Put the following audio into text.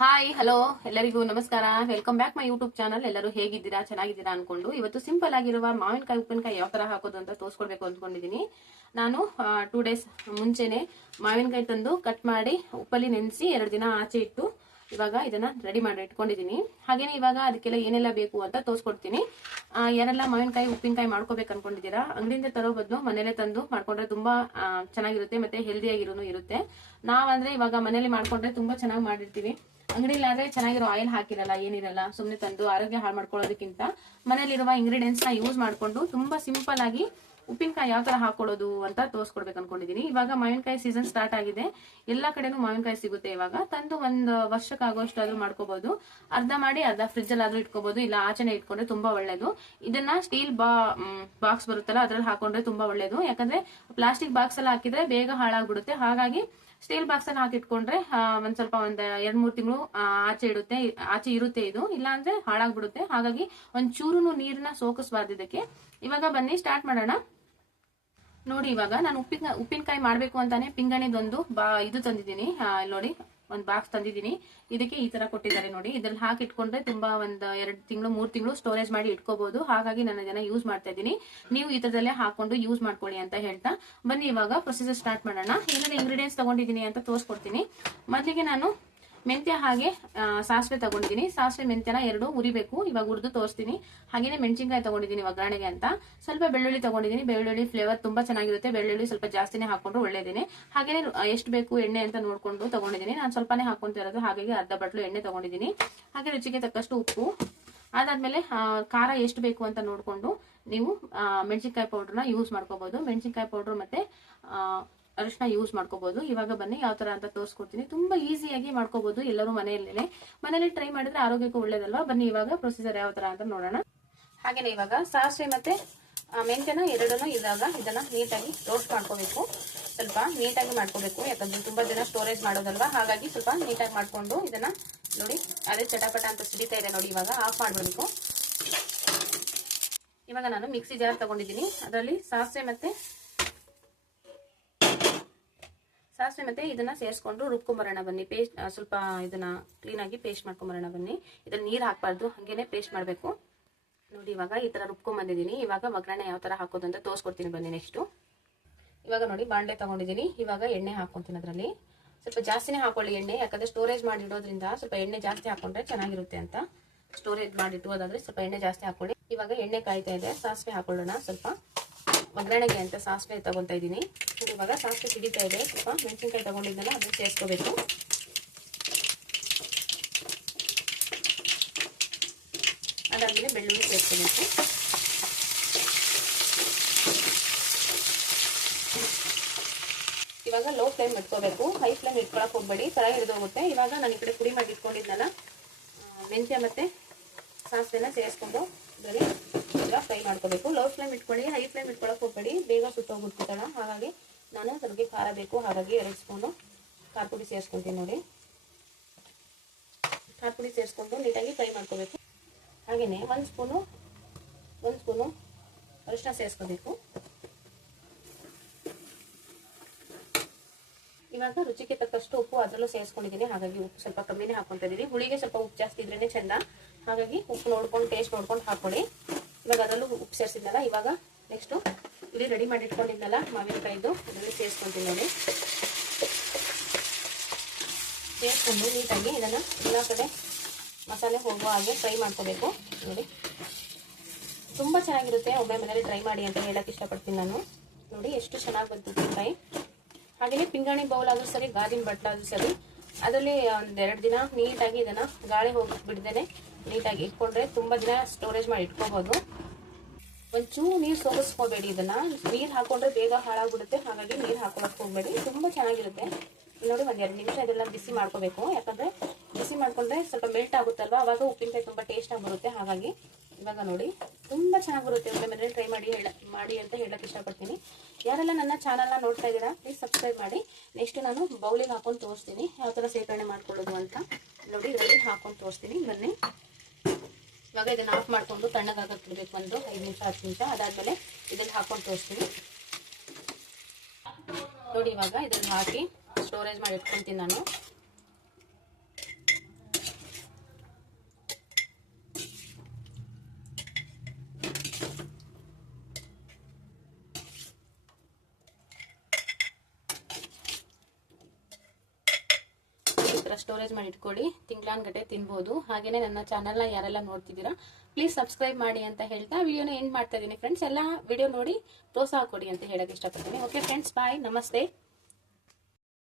Hi hello ಎಲ್ಲರಿಗೂ ನಮಸ್ಕಾರ. Welcome back my YouTube channel ಎಲ್ಲರೂ ಹೇಗಿದ್ದೀರಾ? ಚೆನ್ನಾಗಿದ್ದೀರಾ ಅನ್ಕೊಂಡು ಇವತ್ತು ಸಿಂಪಲ್ ಆಗಿರುವ ಮಾವಿನಕಾಯಿ, ಉಪ್ಪಿನಕಾಯಿ ಯಾವ ತರ ಹಾಕೋದು ಅಂತ ತೋರಿಸ್ಕೊಡ್ಬೇಕು ಅಂದ್ಕೊಂಡಿದ್ದೀನಿ ನಾನು ಟೂ ಡೇಸ್ ಮುಂಚೆನೆ ಮಾವಿನಕಾಯಿ ತಂದು ಕಟ್ ಮಾಡಿ ಉಪ್ಪಲ್ಲಿ ನೆನೆಸಿ ಎರಡು ದಿನ ಆಚೆ ಇಟ್ಟು ಇವಾಗ ಇದನ್ನ ರೆಡಿ ಮಾಡಿ ಇಟ್ಕೊಂಡಿದ್ದೀನಿ ಹಾಗೇನೆ ಇವಾಗ ಅದಕ್ಕೆಲ್ಲ ಏನೆಲ್ಲ ಬೇಕು ಅಂತ ತೋರಿಸ್ಕೊಡ್ತೀನಿ. ಯಾರೆಲ್ಲ ಮಾವಿನಕಾಯಿ, ಉಪ್ಪಿನಕಾಯಿ ಮಾಡ್ಕೋಬೇಕು ಅನ್ಕೊಂಡಿದ್ದೀರಾ, ಅಂಗಡಿಯಿಂದ ತರೋ ಬದಲು ಮನೇಲೆ ತಂದು ಮಾಡ್ಕೊಂಡ್ರೆ ತುಂಬಾ ಚೆನ್ನಾಗಿರುತ್ತೆ ಮತ್ತೆ ಹೆಲ್ದಿ ಆಗಿರೋನು ಇರುತ್ತೆ. ನಾವಂದ್ರೆ ಇವಾಗ ಮನೇಲಿ ಮಾಡ್ಕೊಂಡ್ರೆ ತುಂಬಾ ಚೆನ್ನಾಗಿ ಮಾಡಿರ್ತೀವಿ. ಅಂಗಡಿಲಿ ಆದ್ರೆ ಚೆನ್ನಾಗಿರೋ ಆಯಿಲ್ ಹಾಕಿರಲ್ಲ, ಏನಿರಲ್ಲ, ಸುಮ್ನೆ ತಂದು ಆರೋಗ್ಯ ಹಾಳು ಮಾಡ್ಕೊಳ್ಳೋದಕ್ಕಿಂತ ಮನೇಲಿರುವ ಇಂಗ್ರೀಡಿಯೆಂಟ್ಸ್ನ ಯೂಸ್ ಮಾಡ್ಕೊಂಡು ತುಂಬಾ ಸಿಂಪಲ್ ಆಗಿ ಉಪ್ಪಿನಕಾಯಿ ಯಾವ ತರ ಹಾಕೊಳ್ಳೋದು ಅಂತ ತೋರಿಸ್ಕೊಡ್ಬೇಕು ಅನ್ಕೊಂಡಿದೀನಿ. ಇವಾಗ ಮಾವಿನಕಾಯಿ ಸೀಸನ್ ಸ್ಟಾರ್ಟ್ ಆಗಿದೆ. ಎಲ್ಲಾ ಕಡೆನೂ ಮಾವಿನಕಾಯಿ ಸಿಗುತ್ತೆ ಇವಾಗ. ತಂದು ಒಂದ್ ಆದ್ರೂ ಮಾಡ್ಕೋಬಹುದು ಅರ್ಧ ಮಾಡಿ ಅರ್ಧ ಫ್ರಿಜ್ ಅಲ್ಲಿ ಆದ್ರೂ ಇಟ್ಕೋಬಹುದು ಇಲ್ಲ ಆಚೆನೆ ಇಟ್ಕೊಂಡ್ರೆ ತುಂಬಾ ಒಳ್ಳೇದು. ಇದನ್ನ ಸ್ಟೀಲ್ ಬಾ ಬಾಕ್ಸ್ ಬರುತ್ತಲ್ಲ ಅದ್ರಲ್ಲಿ ಹಾಕೊಂಡ್ರೆ ತುಂಬಾ ಒಳ್ಳೇದು. ಯಾಕಂದ್ರೆ ಪ್ಲಾಸ್ಟಿಕ್ ಬಾಕ್ಸ್ ಎಲ್ಲ ಹಾಕಿದ್ರೆ ಬೇಗ ಹಾಳಾಗ್ಬಿಡುತ್ತೆ. ಹಾಗಾಗಿ ಸ್ಟೀಲ್ ಬಾಕ್ಸ್ ಅಲ್ಲಿ ಹಾಕಿಟ್ಕೊಂಡ್ರೆ ಒಂದ್ ಸ್ವಲ್ಪ ಒಂದ್ ಎರಡ್ ಮೂರ್ ತಿಂಗಳು ಆಚೆ ಇಡುತ್ತೆ, ಆಚೆ ಇರುತ್ತೆ ಇದು. ಇಲ್ಲ ಅಂದ್ರೆ ಹಾಳಾಗ್ಬಿಡುತ್ತೆ. ಹಾಗಾಗಿ ಒಂದ್ ಚೂರು ನೀರನ್ನ ಸೋಕಿಸಬಾರ್ದು ಇದಕ್ಕೆ. ಇವಾಗ ಬನ್ನಿ, ಸ್ಟಾರ್ಟ್ ಮಾಡೋಣ. ನೋಡಿ ಇವಾಗ ನಾನು ಉಪ್ಪಿನ, ಉಪ್ಪಿನಕಾಯಿ ಮಾಡ್ಬೇಕು ಅಂತಾನೆ ಪಿಂಗಣಿದೊಂದು ಬಾ, ಇದು ತಂದಿದ್ದೀನಿ. ಇಲ್ಲಿ ನೋಡಿ. ಒಂದ್ ಬಾಕ್ಸ್ ತಂದಿದೀನಿ ಇದಕ್ಕೆ ಈ ತರ ಕೊಟ್ಟಿದ್ದಾರೆ ನೋಡಿ. ಇದ್ರಲ್ಲಿ ಹಾಕಿ ಇಟ್ಕೊಂಡ್ರೆ ತುಂಬಾ ಒಂದ್ ಎರಡ್ ತಿಂಗಳು, ಮೂರ್ ತಿಂಗಳು ಸ್ಟೋರೇಜ್ ಮಾಡಿ ಇಟ್ಕೋಬಹುದು ಹಾಗಾಗಿ ನಾನು ಜನ ಯೂಸ್ ಮಾಡ್ತಾ ಇದ್ದೀನಿ. ನೀವು ಈ ತರದಲ್ಲೇ ಹಾಕೊಂಡು ಯೂಸ್ ಮಾಡ್ಕೊಳ್ಳಿ ಅಂತ ಹೇಳ್ತಾ. ಬನ್ನಿ ಇವಾಗ ಪ್ರೊಸೀಜರ್ ಸ್ಟಾರ್ಟ್ ಮಾಡೋಣ. ಏನಾದ್ರು ಇಂಗ್ರೀಡಿಯೆಂಟ್ಸ್ ತಗೊಂಡಿದ್ದೀನಿ ಅಂತ ತೋರಿಸ್ಕೊಡ್ತೀನಿ. ಮೊದಲಿಗೆ ನಾನು ಮೆಂತ್ಯ ಹಾಗೆ ಸಾಸಿವೆ ತಗೊಂಡಿದ್ದೀನಿ ಸಾಸಿವೆ, ಮೆಂತ್ಯನ ಎರಡು ಉರಿಬೇಕು. ಇವಾಗ ಉರಿದು ತೋರಿಸ್ತೀನಿ. ಹಾಗೇನೆ ಮೆಣಸಿನಕಾಯಿ ತಗೊಂಡಿದ್ದೀನಿ ಒಗ್ಗರಣೆಗೆ ಅಂತ. ಸ್ವಲ್ಪ ಬೆಳ್ಳುಳ್ಳಿ ತಗೊಂಡಿದ್ದೀನಿ ಬೆಳ್ಳುಳ್ಳಿ ಫ್ಲೇವರ್ ತುಂಬಾ ಚೆನ್ನಾಗಿರುತ್ತೆ. ಬೆಳ್ಳುಳ್ಳಿ ಸ್ವಲ್ಪ ಜಾಸ್ತಿನೇ ಹಾಕೊಂಡು ಒಳ್ಳೇದೇನೆ. ಹಾಗೇನೆ ಎಷ್ಟು ಬೇಕು ಎಣ್ಣೆ ಅಂತ ನೋಡ್ಕೊಂಡು ತಗೊಂಡಿದ್ದೀನಿ ನಾನು ಸ್ವಲ್ಪನೇ ಹಾಕೊಂತ ಇರೋದು. ಹಾಗಾಗಿ ಅರ್ಧ ಬಟ್ಲು ಎಣ್ಣೆ ತಗೊಂಡಿದ್ದೀನಿ ಹಾಗೆ ರುಚಿಗೆ ತಕ್ಕಷ್ಟು ಉಪ್ಪು. ಅದಾದ್ಮೇಲೆ ಖಾರ ಎಷ್ಟು ಬೇಕು ಅಂತ ನೋಡಿಕೊಂಡು ನೀವು ಮೆಣಸಿನ್ಕಾಯಿ ಪೌಡ್ರನ್ನ ಯೂಸ್ ಮಾಡ್ಕೋಬಹುದು ಮೆಣಸಿನ್ಕಾಯಿ ಪೌಡ್ರ್ ಮತ್ತೆ ಅರಿಶಿನ ಯೂಸ್ ಮಾಡ್ಕೋಬಹುದು ಇವಾಗ ಬನ್ನಿ, ಯಾವ ತರ ಅಂತ ತೋರಿಸ್ಕೊಡ್ತೀನಿ. ತುಂಬಾ ಈಸಿಯಾಗಿ ಮಾಡ್ಕೋಬಹುದು ಎಲ್ಲರೂ ಮನೆಯಲ್ಲೇ ಮನೇಲಿ ಟ್ರೈ ಮಾಡಿದ್ರೆ ಆರೋಗ್ಯಕ್ಕೂ ಒಳ್ಳೇದಲ್ವಾ? ಬನ್ನಿ, ಇವಾಗ ಪ್ರೊಸೀಜರ್ ಯಾವ ತರ ಅಂತ ನೋಡೋಣ. ಹಾಗೇನೆ ಇವಾಗ ಸಾಸಿವೆ ಮತ್ತೆ ಮೆಂತ್ಯನ ಎರಡನ್ನೂ ಇದಾಗ ಇದನ್ನ ನೀಟಾಗಿ ರೋಸ್ಟ್ ಮಾಡ್ಕೋಬೇಕು. ಸ್ವಲ್ಪ ನೀಟಾಗಿ ಮಾಡ್ಕೋಬೇಕು, ಯಾಕಂದ್ರೆ ತುಂಬಾ ದಿನ ಸ್ಟೋರೇಜ್ ಮಾಡೋದಲ್ವಾ? ಹಾಗಾಗಿ ಸ್ವಲ್ಪ ನೀಟಾಗಿ ಮಾಡ್ಕೊಂಡು ಇದನ್ನ ನೋಡಿ, ಅದೇ ಚಟಪಟ ಅಂತ ಸಿಡಿತಾ ಇದೆ ನೋಡಿ ಇವಾಗ ಆಫ್ ಮಾಡ್ಬಿಡ್ಬೇಕು ಇವಾಗ ನಾನು ಮಿಕ್ಸಿ ಜಾರ್ ತಗೊಂಡಿದ್ದೀನಿ. ಅದರಲ್ಲಿ ಸಾಸಿವೆ ಮತ್ತೆ ಸಾಸಿವೆ ಮತ್ತೆ ಇದನ್ನ ಸೇರಿಸ್ಕೊಂಡು ರುಬ್ಕೊಂಬರೋಣ ಬನ್ನಿ. ಪೇಸ್ಟ್ ಸ್ವಲ್ಪ ಇದನ್ನ ಕ್ಲೀನ್ ಆಗಿ ಪೇಸ್ಟ್ ಮಾಡ್ಕೊಂಬರೋಣ ಬನ್ನಿ. ಇದನ್ನ ನೀರು ಹಾಕ್ಬಾರ್ದು, ಹಂಗೇನೆ ಪೇಸ್ಟ್ ಮಾಡಬೇಕು. ನೋಡಿ, ಇವಾಗ ಈ ತರ ರುಬ್ಕೊಂಡ್ ಬಂದಿದ್ದೀನಿ ಇವಾಗ ಒಗ್ಗರಣೆ ಯಾವ ತರ ಹಾಕೋದು ಅಂತ ತೋರಿಸ್ಕೊಡ್ತೀನಿ ಬನ್ನಿ ನೆಕ್ಸ್ಟ್ ಇವಾಗ ನೋಡಿ ಬಾಂಡೆ ತಗೊಂಡಿದ್ದೀನಿ. ಇವಾಗ ಎಣ್ಣೆ ಹಾಕೊಂತೀನಿ ಅದರಲ್ಲಿ. ಸ್ವಲ್ಪ ಜಾಸ್ತಿನೇ ಹಾಕೊಳ್ಳಿ ಎಣ್ಣೆ, ಯಾಕಂದ್ರೆ ಸ್ಟೋರೇಜ್ ಮಾಡಿ ಇಡೋದ್ರಿಂದ ಸ್ವಲ್ಪ ಎಣ್ಣೆ ಜಾಸ್ತಿ ಹಾಕೊಂಡ್ರೆ ಚೆನ್ನಾಗಿರುತ್ತೆ ಅಂತ. ಸ್ಟೋರೇಜ್ ಮಾಡಿಟ್ಟು ಅದಾದ್ರೆ ಸ್ವಲ್ಪ ಎಣ್ಣೆ ಜಾಸ್ತಿ ಹಾಕೊಳ್ಳಿ. ಇವಾಗ ಎಣ್ಣೆ ಕಾಯ್ತಾ ಇದೆ. ಸಾಸಿವೆ ಹಾಕೊಳ್ಳೋಣ ಸ್ವಲ್ಪ. ಒಗ್ಗರಣೆಗೆ ಅಂತ ಸಾಸಿವೆ ತಗೊಳ್ತಾ ಇದ್ದೀನಿ. ಇವಾಗ ಸಾಸಿವೆ ಸಿಡಿತಾ ಇದೆ. ಸ್ವಲ್ಪ ಮೆಣಸಿನ್ಕಾಯಿ ತಗೊಂಡಿದ್ದೆಲ್ಲ ಅದನ್ನ ಸೇರಿಸ್ಕೋಬೇಕು. ಅದಾದ್ಮೇಲೆ ಬೆಳ್ಳುಳ್ಳಿ ಸೇರಿಸ್ಕೋಬೇಕು. ಇವಾಗ ಲೋ ಫ್ಲೇಮ್ ಇಟ್ಕೋಬೇಕು. ಹೈ ಫ್ಲೇಮ್ ಇಟ್ಕೊಳಕ್ ಹೋಗ್ಬೇಡಿ. ತಳ ಹಿಡಿದೋಗುತ್ತೆ ಇವಾಗ ನಾನು ಈ ಕಡೆ ಪುಡಿ ಮಾಡಿ ಇಟ್ಕೊಂಡಿದ್ನಲ್ಲ ಮೆಂತ್ಯ ಮತ್ತೆ ಸಾಸಿವೆನ ಸೇರಿಸ್ಕೊಂಡು ಬರೀ ಈಗ ಫ್ರೈ ಮಾಡ್ಕೋಬೇಕು. ಲೋ ಫ್ಲೇಮ್ ಇಟ್ಕೊಳ್ಳಿ ಹೈ ಫ್ಲೇಮ್ ಇಟ್ಕೊಳಕ್ ಹೋಗ್ಬೇಡಿ. ಬೇಗ ಸುಟ್ಟೋಗ್ಬಿಡ್ತು ತಳ ಹಾಗಾಗಿ ನಾನು ಅದ್ರಿಗೆ ಖಾರ ಬೇಕು. ಹಾಗಾಗಿ ಎರಡು ಸ್ಪೂನು ಖಾರ ಪುಡಿ ಸೇರಿಸ್ಕೊಂತೀನಿ ನೋಡಿ. ಖಾರ ಪುಡಿ ಸೇರಿಸ್ಕೊಂಡು ನೀಟಾಗಿ ಫ್ರೈ ಮಾಡ್ಕೋಬೇಕು. ಹಾಗೆಯೇ ಒಂದು ಸ್ಪೂನು ಒಂದು ಸ್ಪೂನು ಅರಿಶಿನ ಸೇರಿಸ್ಕೋಬೇಕು. ಇವಾಗ ರುಚಿಗೆ ತಕ್ಕಷ್ಟು ಉಪ್ಪು ಅದರಲ್ಲೂ ಸೇರಿಸ್ಕೊಂಡಿದ್ದೀನಿ. ಹಾಗಾಗಿ ಉಪ್ಪು ಸ್ವಲ್ಪ ಕಮ್ಮಿನೇ ಹಾಕೊಂತ ಇದ್ದೀನಿ ಹುಳಿಗೆ ಸ್ವಲ್ಪ ಉಪ್ಪು ಜಾಸ್ತಿ ಇದ್ರೇ ಚೆಂದ. ಹಾಗಾಗಿ ಉಪ್ಪು ನೋಡ್ಕೊಂಡು ಟೇಸ್ಟ್ ನೋಡ್ಕೊಂಡು ಹಾಕೊಳ್ಳಿ ಇವಾಗ ಅದರಲ್ಲೂ ಉಪ್ಪು ಸೇರಿಸಿದ್ನಲ್ಲ ಇವಾಗ ನೆಕ್ಸ್ಟು ಇಲ್ಲಿ ರೆಡಿ ಮಾಡಿ ಇಟ್ಕೊಂಡಿದ್ನಲ್ಲ ಮಾವಿನಕಾಯಿದು. ಅದರಲ್ಲಿ ಸೇರಿಸ್ಕೊಂತೀನಿ ನೋಡಿ ಸೇರಿಸ್ಕೊಂಡು ನೀಟಾಗಿ ಇದನ್ನು ಎಲ್ಲ ಕಡೆ ಮಸಾಲೆ ಹೋಗುವ ಹಾಗೆ ಫ್ರೈ ಮಾಡ್ಕೋಬೇಕು. ನೋಡಿ. ತುಂಬ ಚೆನ್ನಾಗಿರುತ್ತೆ, ಒಮ್ಮೆ ಮನೇಲಿ ಟ್ರೈ ಮಾಡಿ ಅಂತ ಹೇಳಕ್ಕೆ ಇಷ್ಟಪಡ್ತೀನಿ ನಾನು. ನೋಡಿ, ಎಷ್ಟು ಚೆನ್ನಾಗಿ ಬಂತು ಫ್ರೈ ಹಾಗೆಯೇ ಪಿಂಗಾಣಿ ಬೌಲ್ ಆದರೂ ಸರಿ ಗಾದಿನ ಬಟ್ಲ ಆದ್ರೂ ಸರಿ ಅದರಲ್ಲಿ ಒಂದೆರಡು ದಿನ ನೀಟಾಗಿ ಇದನ್ನ ಗಾಳಿ ಹೋಗಿ ಬಿಡ್ದೇನೆ ನೀಟಾಗಿ ಇಟ್ಕೊಂಡ್ರೆ ತುಂಬಾ ದಿನ ಸ್ಟೋರೇಜ್ ಮಾಡಿ ಇಟ್ಕೋಬೋದು. ಒಂಚೂರು ನೀರು ಸೋಗಿಸ್ಕೋಬೇಡಿ ಇದನ್ನ. ನೀರು ಹಾಕೊಂಡ್ರೆ ಬೇಗ ಹಾಳಾಗ್ಬಿಡುತ್ತೆ. ಹಾಗಾಗಿ ನೀರು ಹಾಕೊಳಕ್ ಹೋಗ್ಬೇಡಿ. ತುಂಬಾ ಚೆನ್ನಾಗಿರುತ್ತೆ. ನೋಡಿ ಒಂದ್ ಎರಡು ನಿಮಿಷ ಇದೆಲ್ಲ ಬಿಸಿ ಮಾಡ್ಕೋಬೇಕು. ಯಾಕಂದ್ರೆ ಬಿಸಿ ಮಾಡ್ಕೊಂಡ್ರೆ ಸ್ವಲ್ಪ ಮೆಲ್ಟ್ ಆಗುತ್ತಲ್ವಾ? ಅವಾಗ ಉಪ್ಪಿನಕಾಯಿ ತುಂಬಾ ಟೇಸ್ಟಾಗಿ ಬರುತ್ತೆ. ಹಾಗಾಗಿ ಇವಾಗ ನೋಡಿ. ತುಂಬಾ ಚೆನ್ನಾಗಿ ಬರುತ್ತೆ. ಒಮ್ಮೆ ಮನೇಲಿ ಟ್ರೈ ಮಾಡಿ ಹೇಳ, ಮಾಡಿ ಅಂತ ಹೇಳಕ್ ಇಷ್ಟಪಡ್ತೀನಿ. ಯಾರೆಲ್ಲ ನನ್ನ ಚಾನಲ್ನ ನೋಡ್ತಾ ಇದ್ದೀರಾ ಪ್ಲೀಸ್ ಸಬ್ಸ್ಕ್ರೈಬ್ ಮಾಡಿ. ನೆಕ್ಸ್ಟ್ ನಾನು ಬೌಲಿಗೆ ಹಾಕೊಂಡು ತೋರಿಸ್ತೀನಿ. ಯಾವ ಥರ ಸೇರ್ಪಣೆ ಮಾಡ್ಕೊಳ್ಳೋದು ಅಂತ. ನೋಡಿ ಇದರಲ್ಲಿ ಹಾಕೊಂಡು ತೋರಿಸ್ತೀನಿ. ಬನ್ನಿ. ಇವಾಗ ಇದನ್ನ ಆಫ್ ಮಾಡ್ಕೊಂಡು ತಣ್ಣಗಾಗಕ್ಕೆ ಬಿಡಬೇಕು ಒಂದು ಐದು ನಿಮಿಷ, ಹತ್ತು ನಿಮಿಷ. ಅದಾದಮೇಲೆ ಇದನ್ನು ಹಾಕೊಂಡು ತೋರಿಸ್ತೀನಿ. ನೋಡಿ, ಇವಾಗ ಇದನ್ನ ಹಾಕಿ ಸ್ಟೋರೇಜ್ ಮಾಡಿ ಇಟ್ಕೊಂತೀನಿ ನಾನು ಥರ ಸ್ಟೋರೇಜ್ ಮಾಡಿ ಇಟ್ಕೊಳ್ಳಿ. ತಿಂಗಳಾನ್ಗಟ್ಟೆ ತಿನ್ಬೋದು. ಹಾಗೇನೆ ನನ್ನ ಚಾನಲ್ನ ಯಾರೆಲ್ಲ ನೋಡ್ತಿದ್ದೀರಾ ಪ್ಲೀಸ್ ಸಬ್ಸ್ಕ್ರೈಬ್ ಮಾಡಿ ಅಂತ ಹೇಳ್ತಾ ವಿಡಿಯೋನ ಎಂಡ್ ಮಾಡ್ತಾ ಇದ್ದೀನಿ. ಫ್ರೆಂಡ್ಸ್ ಎಲ್ಲ ವಿಡಿಯೋ ನೋಡಿ ಪ್ರೋತ್ಸಾಹ ಕೊಡಿ ಅಂತ ಹೇಳಕ್ ಇಷ್ಟಪಡ್ತೀನಿ. ಓಕೆ ಫ್ರೆಂಡ್ಸ್ ಬಾಯ್ ನಮಸ್ತೆ.